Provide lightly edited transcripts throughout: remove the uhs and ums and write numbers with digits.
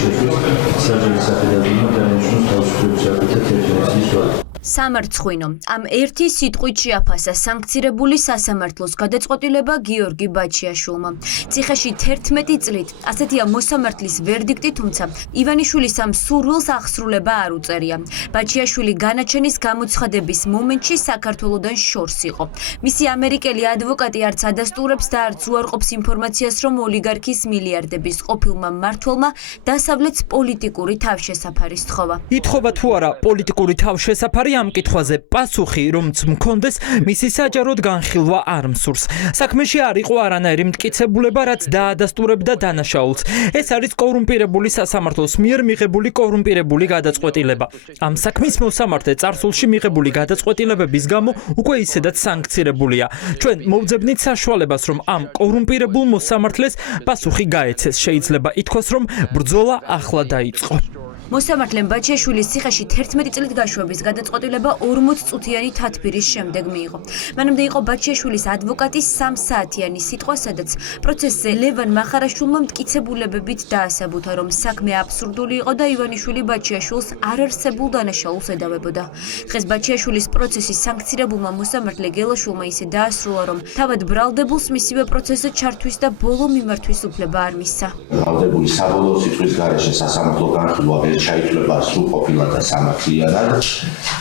ბაჩიაშვილის საჯარო საფედაძემა დანიშნოს თავისუფლების აკეთა 11 წლის ვადით. სამარცხვინო. ამ ერთი სიტყვით შეაფასა სანქცირებული სასამართლოს გადაწყვეტილება გიორგი ბაჩიაშვილმა. ციხეში 11 წლით ასეთია მოსამართლის ვერდიქტი, თუმცა ივანიშვილის ამ სურვილს აღსრულება არ უწერია. ბაჩიაშვილი განაჩენის გამოცხადების მომენტში საქართველოდან შორს იყო. მისი ამერიკელი ადვოკატი არც ადასტურებს და არც უარყოფს ინფორმაციას, რომ ოლიგარქის მილიარდების ყოფილმა მმართველმა დასავლეთს პოლიტიკური თავშესაფარი სთხოვა. ითხოვა თუ არა პოლიტიკური თავშესაფარი ამ კითხვაზე პასუხი, რომც მქონდეს, მისი საჯაროდ განხილვა არ მსურს. საქმეში არ იყო არანაირი მტკიცებულება, რაც დაადასტურებდა დანაშაულს. ეს არის კორუმპირებული სასამართლოს მიერ მიღებული კორუმპირებული გადაწყვეტილება. ამ საქმის მოსამართლე წარსულში მიღებული გადაწყვეტილებების გამო უკვე ისედაც სანქცირებულია. ჩვენ მოვძებნით საშუალებას, რომ ამ კორუმპირებულ მოსამართლეს პასუხი გაეცეს. შეიძლება ითქვას, რომ ბრძოლა ახლა დაიწყო. მოსამართლემ ბაჩიაშვილის ციხეში 11 წლით გაშვების გადაწყვეტილება 40 წუთიანი თათბირის შემდეგ მიიღო. მანამდე იყო ბაჩიაშვილის ადვოკატის 3 საათიანი სიტყვა, სადაც პროცესზე ლევან მახარაშვილმა მტკიცებულებებით დაასაბუთა, რომ საქმე აბსურდული იყო და ივანიშვილი ბაჩიაშვილს არარსებულ დანაშაულს ედავებოდა. დღეს ბაჩიაშვილის პროცესის სანქცირებულმა მოსამართლე გელაშვილმა ისე დაასრულა, რომ თავად ბრალდებულს მისივე პროცესზე ჩართვის და ბოლო მიმართვის უფლება არ მისცა. ბრალდებული საბოლოო სიტყვის გარეშე სასამართლო განხილვა ჩაითვლება სრულყოფილად და სამართლიანად.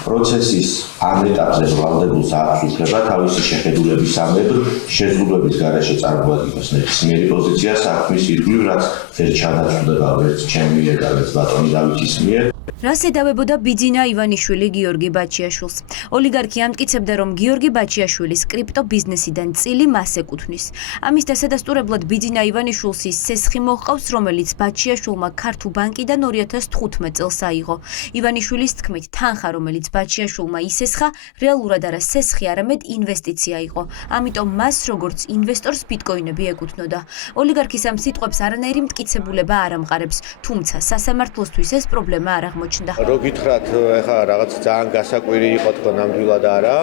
პროცესის ამ ეტაპზე ბრალდებულს აქვს უფლება თავისი შეხედულებისამებრ შეზღუდვების გარეშე წარმოადგინოს ნებისმიერი პოზიცია საქმის ირგვლივ, რაც ვერ ჩადაწყვეტება ვერც ჩემი მიერ და ვერც ბატონი დავითის მიერ. რას ედავებოდა ბიძინა ივანიშვილი გიორგი ბაჩიაშვილს? ოლიგარქი ამტკიცებდა, რომ გიორგი ბაჩიაშვილის კრიპტო ბიზნესიდან წილი მას ეკუთვნის. ამის დასადასტურებლად ბიძინა ივანიშვილს ის სესხი მოჰყავს, რომელიც ბაჩიაშვილმა ქართულ ბანკიდან 2015 წელს აიღო. ივანიშვილის თქმით, თანხა, რომელიც ბაჩიაშვილმა ისესხა, რეალურად არა სესხი, არამედ ინვესტიცია იყო. ამიტომ მას როგორც ინვესტორს ბიტკოინები ეკუთვნოდა. ოლიგარქის ამ სიტყვებს არანაირი მტკიცებულება არ ამყარებს, თუმცა სასამართლოსთვის ეს პრობლემა არ აღმოჩნდა. რო გითხრათ, ეხლა რაღაც ძალიან გასაკვირი იყო თქო, ნამდვილად არა.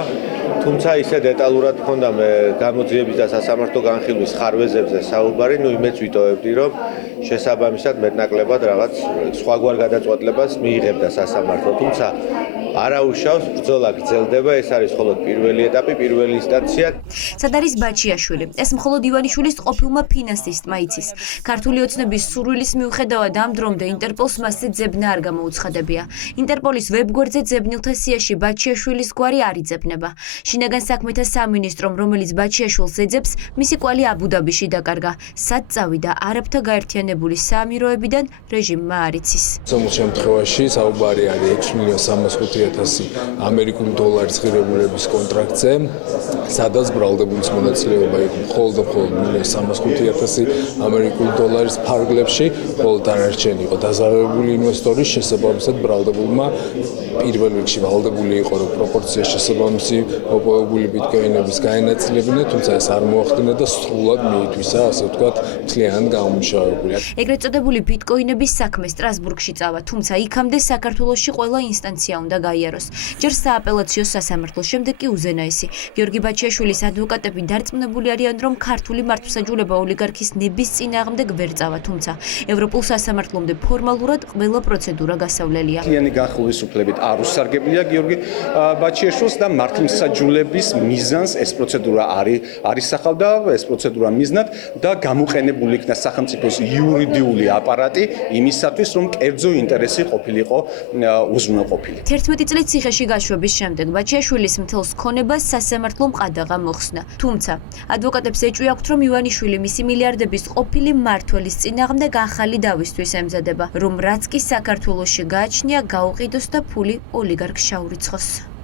თუმცა ისე დეტალურად მქონდა მე გამოძიების და სასამართლო განხილვის ხარვეზებზე საუბარი, იმეც ვიტოვებდი, რომ შესაბამისად მეტნაკლებად რაღაც სხვაგვარ გადაწყვეტილებას მიიღებდა სასამართლო. თუმცა არაუშავს, ბრძოლა გრძელდება, ეს არის მხოლოდ პირველი ეტაპი, პირველი ინსტანცია. სად არის ბაჩიაშვილი? ეს მხოლოდ ივანიშვილის ყოფილმა ფინანსისტმა იცის. ქართული ოცნების სურვილის მიუხედავად ამ დრომდე ინტერპოლს მასზე ძებნა არ გამოუცხადებია. ინტერპოლის ვებგვერდზე ძებნილთა სიაში ბაჩიაშვილის გვარი არ იძებნება. შინაგან საქმეთა სამინისტრომ, რომელიც ბაჩიაშვილს ეძებს, მისი კვალი აბუდაბიში დაკარგა. სად წავიდა არაბთა გაერთიანებული საამიროებიდან რეჟიმმა არ იცის. Სამულ შემთხვევაში საუბარი არის 6.305.000 ამერიკული დოლარის ღირებულების კონტრაქტზე, სადაც ბრალდებულის მონაწილეობა იყო მხოლოდ 1.305.000 ამერიკული დოლარის ფარგლებში, ხოლო დანარჩენი იყო დაზარალებული ინვესტორის შესაბამისად ბრალდებულმა პირველ რიგში ვალდებული იყო, რომ პროპორცია შესაბამისი მოპოვებული ბიტკოინების გაენაწილებინა, თუმცა ეს არ მოახდინა და სრულად მიითვისა, ასე ვთქვათ, მთლიანად გამომუშავებული. ეგრეთ წოდებული ბიტკოინების საქმე სტრასბურგში წავა, თუმცა იქამდე საქართველოში ყველა ინსტანცია უნდა გაიაროს. ჯერ სააპელაციო სასამართლო, შემდეგ კი უზენაესი. გიორგი ბაჩიაშვილის ადვოკატები დარწმუნებული არიან, რომ ქართული მართლმსაჯულება ოლიგარქის ნების წინააღმდეგ ვერ წავა, თუმცა ევროპულ სასამართლომდე ფორმალურად ყველა პროცედურა გასავლელია. მთლიანი განხილვის უფლებით არ უსარგებლია გიორგი ბაჩიაშვილს და მართლმსაჯულების მიზანს ეს პროცედურა არ ისახავდა, ეს პროცედურა მიზნად და გამოყენებული იქნა სახელმწიფოს იურიდიული აპარატი იმისათვის, რომ კერძო ინტერესი ყოფილიყო უზრუნველყოფილი. 11 წლის ციხეში გაშვების შემდეგ ბაჩიაშვილის მთელს ქონებას სასამართლომ ყადაღა მოხსნა. თუმცა ადვოკატებს ეჭვი აქვთ, რომ ივანიშვილი მისი მილიარდების ყოფილი მმართველის წინააღმდეგ ახალი დავისთვის ემზადება, რომ რაც კი საქართველოში გააჩნია, გაუყიდოს და ფული ოლიგარქს შაურიცხოს.